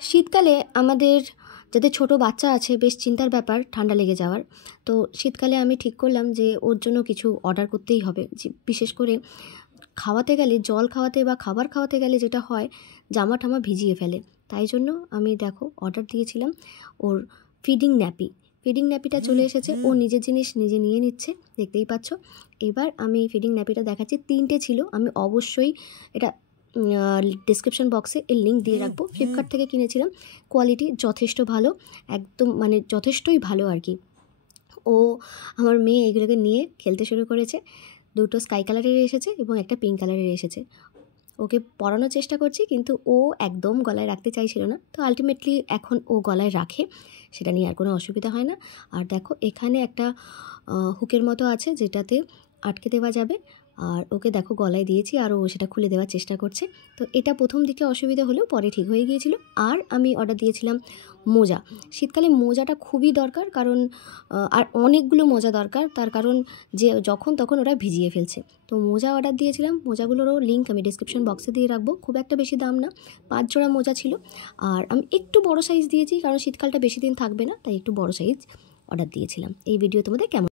শীতকালে আমাদের যাদের ছোট বাচ্চা আছে বেশ চিন্তার ব্যাপার ঠান্ডা লেগে যাওয়ার। তো শীতকালে আমি ঠিক করলাম যে ওর জন্য কিছু অর্ডার করতেই হবে। বিশেষ করে খাওয়াতে গেলে, জল খাওয়াতে বা খাবার খাওয়াতে গেলে যেটা হয়, জামা ঠামা ভিজিয়ে ফেলে। তাই জন্য আমি দেখো অর্ডার দিয়েছিলাম ওর ফিডিং ন্যাপি। ফিডিং ন্যাপিটা চলে এসেছে। ও নিজের জিনিস নিজে নিয়ে নিচ্ছে, দেখতেই পাচ্ছ। এবার আমি ফিডিং ন্যাপিটা দেখাচ্ছি। 3টে ছিল। আমি অবশ্যই এটা ডিসক্রিপশন বক্সে এর লিঙ্ক দিয়ে রাখবো। ফ্লিপকার্ট থেকে কিনেছিলাম। কোয়ালিটি যথেষ্ট ভালো, একদম মানে যথেষ্টই ভালো আর কি। ও আমার মেয়ে এগুলোকে নিয়ে খেলতে শুরু করেছে। 2টো স্কাই কালারের এসেছে এবং একটা পিঙ্ক কালারের এসেছে। ওকে পরানোর চেষ্টা করছি, কিন্তু ও একদম গলায় রাখতে চাইছিল না। তো আলটিমেটলি এখন ও গলায় রাখে, সেটা নিয়ে আর কোনো অসুবিধা হয় না। আর দেখো এখানে একটা হুকের মতো আছে যেটাতে আটকে দেওয়া যাবে। আর ওকে দেখো গলায় দিয়েছি আর ও সেটা খুলে দেওয়ার চেষ্টা করছে। তো এটা প্রথম দিকে অসুবিধা হলেও পরে ঠিক হয়ে গিয়েছিল। আর আমি অর্ডার দিয়েছিলাম মোজা। শীতকালে মোজাটা খুবই দরকার, কারণ আর অনেকগুলো মোজা দরকার, তার কারণ যে যখন তখন ওরা ভিজিয়ে ফেলছে। তো মোজা অর্ডার দিয়েছিলাম। মোজাগুলোরও লিঙ্ক আমি ডিসক্রিপশন বক্সে দিয়ে রাখবো। খুব একটা বেশি দাম না, 5 জোড়া মোজা ছিল। আর আমি একটু বড় সাইজ দিয়েছি, কারণ শীতকালটা বেশি দিন থাকবে না, তাই একটু বড় সাইজ অর্ডার দিয়েছিলাম। এই ভিডিও তোমাদের কেমন